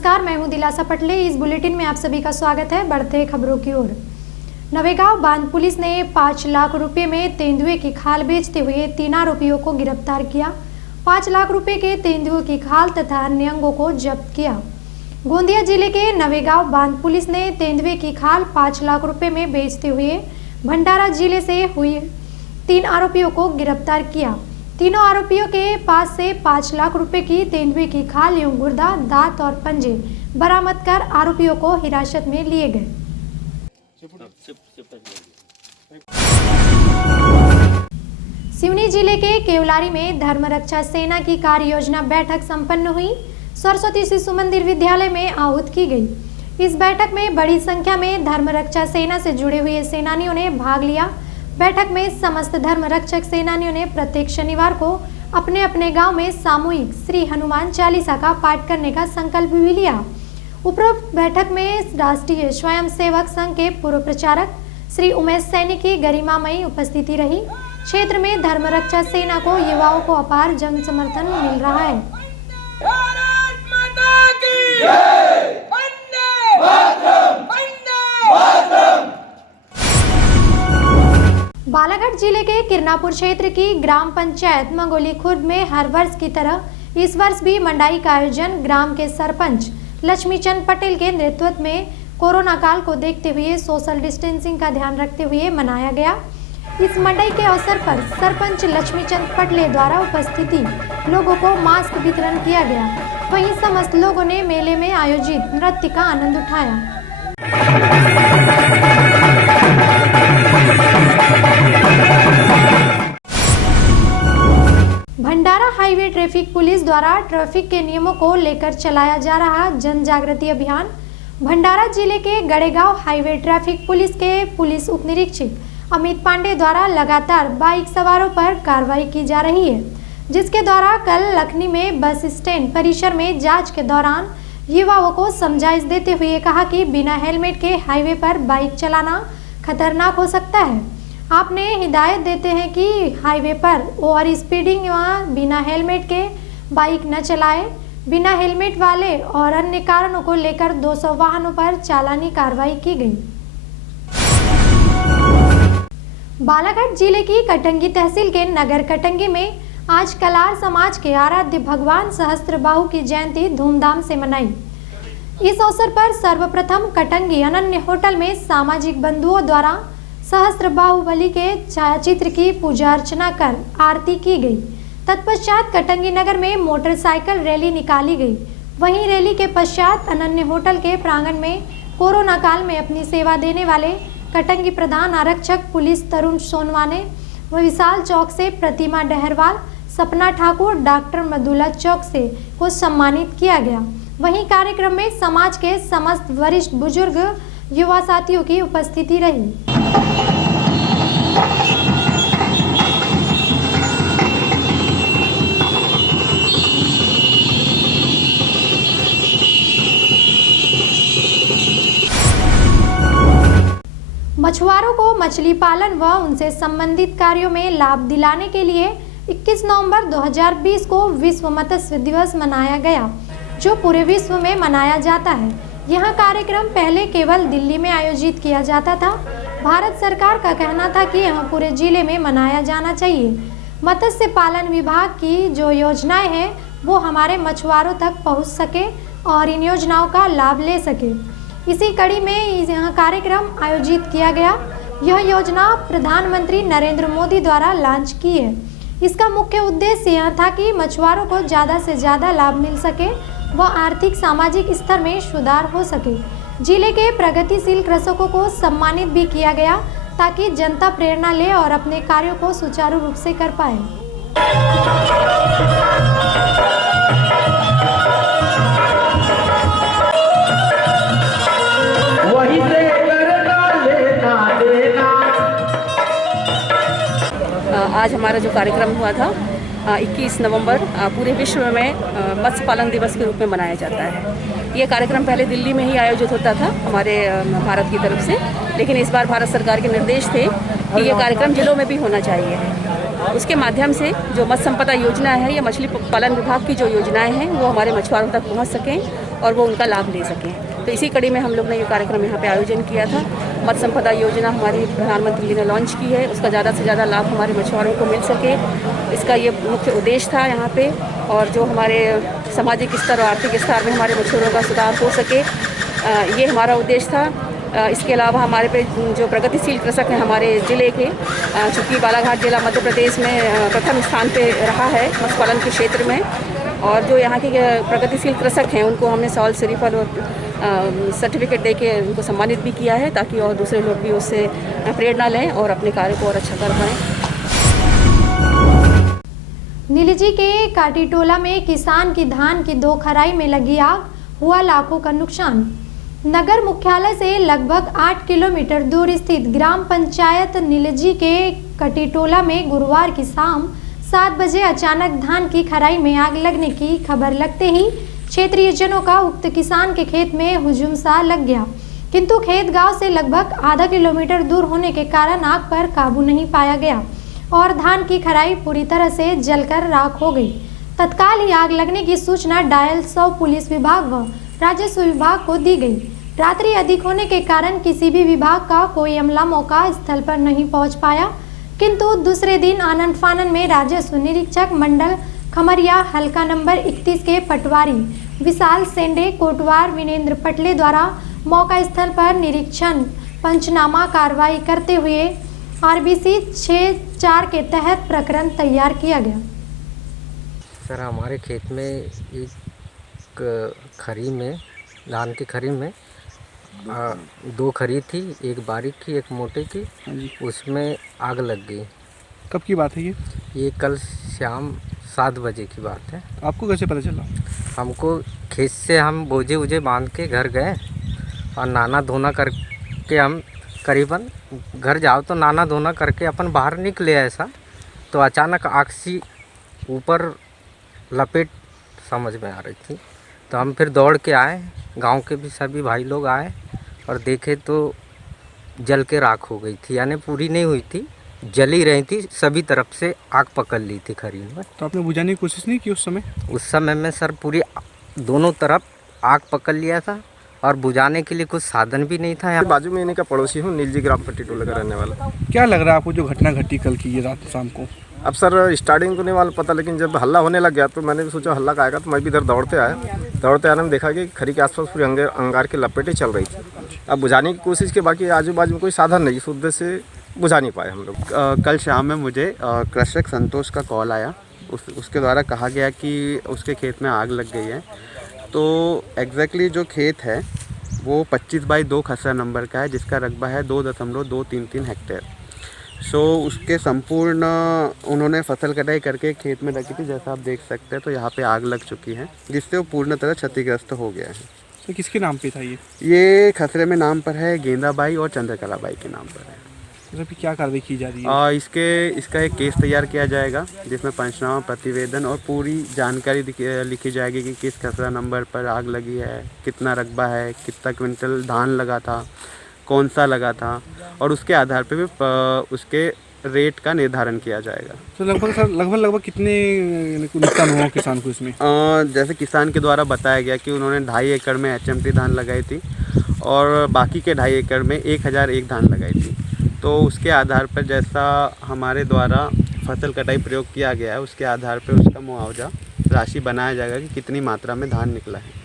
नमस्कार, मैं हूं दिलासा पटले। इस बुलेटिन में आप सभी का स्वागत है। बढ़ते खबरों की ओर। नवेगांव बांध पुलिस ने 5 लाख रुपए में तेंदुए की खाल बेचते हुए 3 आरोपियों को गिरफ्तार किया। 5 लाख रुपए के तेंदुए की खाल तथा अन्य अंगों को जब्त किया। गोंदिया जिले के नवेगांव बांध पुलिस ने तेंदुए की खाल 5 लाख रुपए में बेचते हुए भंडारा जिले से हुई 3 आरोपियों को गिरफ्तार किया। तीनों आरोपियों के पास से 5 लाख रुपए की तेंदुए की खाल एवं गुर्दा, दांत और पंजे बरामद कर आरोपियों को हिरासत में लिए गए। सिवनी जिले के केवलारी में धर्म रक्षा सेना की कार्य योजना बैठक संपन्न हुई। सरस्वती शिशु मंदिर विद्यालय में आहूत की गई। इस बैठक में बड़ी संख्या में धर्म रक्षा सेना से जुड़े हुए सेनानियों ने भाग लिया। बैठक में समस्त धर्म रक्षक सेनानियों ने प्रत्येक शनिवार को अपने अपने गांव में सामूहिक श्री हनुमान चालीसा का पाठ करने का संकल्प भी लिया। उपरोक्त बैठक में राष्ट्रीय स्वयंसेवक संघ के पूर्व प्रचारक श्री उमेश सैनी की गरिमामयी उपस्थिति रही। क्षेत्र में धर्म रक्षा सेना को युवाओं को अपार जन समर्थन मिल रहा है। भारत माता की जय। वंदे मातरम। वंदे मातरम। बालाघाट जिले के किरनापुर क्षेत्र की ग्राम पंचायत मंगोली खुर्द में हर वर्ष की तरह इस वर्ष भी मंडाई का आयोजन ग्राम के सरपंच लक्ष्मीचंद पटेल के नेतृत्व में कोरोना काल को देखते हुए सोशल डिस्टेंसिंग का ध्यान रखते हुए मनाया गया। इस मंडाई के अवसर पर सरपंच लक्ष्मीचंद पटेल द्वारा उपस्थिति लोगों को मास्क वितरण किया गया। वहीं समस्त लोगों ने मेले में आयोजित नृत्य का आनंद उठाया। भंडारा हाईवे ट्रैफिक पुलिस द्वारा ट्रैफिक के नियमों को लेकर चलाया जा रहा जन जागृति अभियान। भंडारा जिले के गड़ेगांव हाईवे ट्रैफिक पुलिस के पुलिस उप निरीक्षक अमित पांडे द्वारा लगातार बाइक सवारों पर कार्रवाई की जा रही है, जिसके द्वारा कल लखनी में बस स्टैंड परिसर में जांच के दौरान युवाओं को समझाइश देते हुए कहा कि बिना हेलमेट के हाईवे पर बाइक चलाना खतरनाक हो सकता है। आपने हिदायत देते हैं कि हाईवे पर ओवर स्पीडिंग या बिना हेलमेट के बाइक न चलाएं। बिना हेलमेट वाले और अन्य कारणों को लेकर 200 वाहनों पर चालानी कार्रवाई की गई। बालाघाट जिले की कटंगी तहसील के नगर कटंगी में आज कलार समाज के आराध्य भगवान सहस्त्रबाहु की जयंती धूमधाम से मनाई। इस अवसर पर सर्वप्रथम कटंगी अनन्य होटल में सामाजिक बंधुओं द्वारा सहस्त्र बाहुबली के छायाचित्र की पूजा अर्चना कर आरती की गई। तत्पश्चात कटंगी नगर में मोटरसाइकिल रैली निकाली गई। वहीं रैली के पश्चात अनन्य होटल के प्रांगण में कोरोना काल में अपनी सेवा देने वाले कटंगी प्रधान आरक्षक पुलिस तरुण सोनवाने व विशाल चौक से प्रतिमा डहरवाल, सपना ठाकुर, डॉक्टर मधुला चौक से को सम्मानित किया गया। वहीं कार्यक्रम में समाज के समस्त वरिष्ठ बुजुर्ग युवा साथियों की उपस्थिति रही। मछुआरों को मछली पालन व उनसे संबंधित कार्यों में लाभ दिलाने के लिए 21 नवंबर 2020 को विश्व मत्स्य दिवस मनाया गया, जो पूरे विश्व में मनाया जाता है। यह कार्यक्रम पहले केवल दिल्ली में आयोजित किया जाता था। भारत सरकार का कहना था कि यह पूरे जिले में मनाया जाना चाहिए। मत्स्य पालन विभाग की जो योजनाएं हैं वो हमारे मछुआरों तक पहुंच सके और इन योजनाओं का लाभ ले सके। इसी कड़ी में यह कार्यक्रम आयोजित किया गया। यह योजना प्रधानमंत्री नरेंद्र मोदी द्वारा लॉन्च की है। इसका मुख्य उद्देश्य यह था कि मछुआरों को ज़्यादा से ज़्यादा लाभ मिल सके व आर्थिक सामाजिक स्तर में सुधार हो सके। जिले के प्रगतिशील कृषकों को सम्मानित भी किया गया ताकि जनता प्रेरणा ले और अपने कार्यों को सुचारू रूप से कर पाए। आज हमारा जो कार्यक्रम हुआ था 21 नवंबर पूरे विश्व में मत्स्य पालन दिवस के रूप में मनाया जाता है। ये कार्यक्रम पहले दिल्ली में ही आयोजित होता था हमारे भारत की तरफ से, लेकिन इस बार भारत सरकार के निर्देश थे कि ये कार्यक्रम जिलों में भी होना चाहिए। उसके माध्यम से जो मत्स्य संपदा योजना है या मछली पालन विभाग की जो योजनाएं हैं वो हमारे मछुआरों तक पहुंच सकें और वो उनका लाभ ले सकें। तो इसी कड़ी में हम लोग ने ये कार्यक्रम यहाँ पे आयोजन किया था। मत्स्य संपदा योजना हमारी प्रधानमंत्री जी ने लॉन्च की है, उसका ज़्यादा से ज़्यादा लाभ हमारे मछुआरों को मिल सके, इसका ये मुख्य उद्देश्य था यहाँ पे। और जो हमारे सामाजिक स्तर और आर्थिक स्तर में हमारे मछुआरों का सुधार हो सके, ये हमारा उद्देश्य था। इसके अलावा हमारे पे जो प्रगतिशील कृषक हैं हमारे ज़िले के, चूँकि बालाघाट जिला मध्य प्रदेश में प्रथम स्थान पे रहा है मत्स्य पालन के क्षेत्र में, और जो यहाँ के प्रगतिशील कृषक हैं उनको हमने सॉल श्रीफल और सर्टिफिकेट देके उनको सम्मानित भी किया है, ताकि और दूसरे लोग भी उससे प्रेरणा लें और अपने कार्य को और अच्छा कर पाएँ। नीलजी के काटीटोला में किसान की धान की 2 खराई में लगी आग, हुआ लाखों का नुकसान। नगर मुख्यालय से लगभग 8 किलोमीटर दूर स्थित ग्राम पंचायत नीलजी के कटीटोला में गुरुवार की शाम 7 बजे अचानक धान की खराई में आग लगने की खबर लगते ही क्षेत्रीय जनों का उक्त किसान के खेत में हुजूम सा लग गया, किंतु खेत गांव से लगभग आधा किलोमीटर दूर होने के कारण आग पर काबू नहीं पाया गया और धान की खराई पूरी तरह से जलकर राख हो गई। तत्काल ही आग लगने की सूचना डायल 100 पुलिस विभाग व राजस्व विभाग को दी गई। रात्रि अधिक होने के कारण किसी भी विभाग का कोई अमला मौका स्थल पर नहीं पहुंच पाया, किंतु दूसरे दिन आनंद फानन में राजस्व निरीक्षक मंडल खमरिया हल्का नंबर 31 के पटवारी विशाल सेंडे कोटवार विनेंद्र पटले द्वारा मौका स्थल पर निरीक्षण पंचनामा कार्रवाई करते हुए RBC 6-4 के तहत प्रकरण तैयार किया गया। सर, हमारे खेत में एक खरी में धान की खरी में 2 खरी थी, एक बारीक की एक मोटे की, उसमें आग लग गई। कब की बात है ये? ये कल शाम 7 बजे की बात है। आपको कैसे पता चला? हमको खेत से हम बोझे उजे बांध के घर गए और नाना धोना करके हम करीबन घर जाओ तो नाना धोना करके अपन बाहर निकले ऐसा, तो अचानक आग सी ऊपर लपेट समझ में आ रही थी। तो हम फिर दौड़ के आए, गांव के भी सभी भाई लोग आए और देखे तो जल के राख हो गई थी, यानी पूरी नहीं हुई थी, जली रही थी, सभी तरफ से आग पकड़ ली थी खरी में। तो आपने बुझाने की कोशिश नहीं की उस समय? उस समय में सर पूरी दोनों तरफ आग पकड़ लिया था और बुझाने के लिए कुछ साधन भी नहीं था। बाजू में इन्हीं का पड़ोसी हूँ, नीलजी ग्राम कटीटोला का रहने वाला। क्या लग रहा है आपको जो घटना घटी कल की ये रात शाम को? अब सर स्टार्टिंग तो नहीं वाला पता, लेकिन जब हल्ला होने लग गया तो मैंने भी सोचा हल्ला का आएगा, तो मैं भी इधर दौड़ते आने में देखा कि खरी के आसपास पूरी अंगार की लपेटें चल रही थी। अब बुझाने की कोशिश की, बाकी आजू बाजू में कोई साधन नहीं, शुद्ध से बुझा नहीं पाए हम लोग। कल शाम में मुझे कृषक संतोष का कॉल आया, उसके द्वारा कहा गया कि उसके खेत में आग लग गई है। तो एग्जैक्टली जो खेत है वो 25 बाई 2 खसरा नंबर का है, जिसका रकबा है 2.233 हेक्टेयर। उसके संपूर्ण उन्होंने फसल कटाई करके खेत में रखी थी, जैसा आप देख सकते हैं। तो यहाँ पे आग लग चुकी है, जिससे वो पूर्ण तरह क्षतिग्रस्त हो गया है। तो किसके नाम पे था ये? ये खसरे में नाम पर है गेंदाबाई और चंद्रकला बाई के नाम पर है। तो अभी क्या कार्रवाई की जा रही है? इसका एक केस तैयार किया जाएगा, जिसमें पंचनामा, प्रतिवेदन और पूरी जानकारी लिखी जाएगी कि किस खसरा नंबर पर आग लगी है, कितना रकबा है, कितना क्विंटल धान लगा था, कौन सा लगा था, और उसके आधार पे भी उसके रेट का निर्धारण किया जाएगा। तो लगभग कितने नुकसान हुआ किसान को इसमें? जैसे किसान के द्वारा बताया गया कि उन्होंने 2.5 एकड़ में HMT धान लगाई थी और बाकी के 2.5 एकड़ में 1001 धान लगाई थी। तो उसके आधार पर जैसा हमारे द्वारा फसल कटाई प्रयोग किया गया है, उसके आधार पर उसका मुआवजा राशि बनाया जाएगा कि कितनी मात्रा में धान निकला है।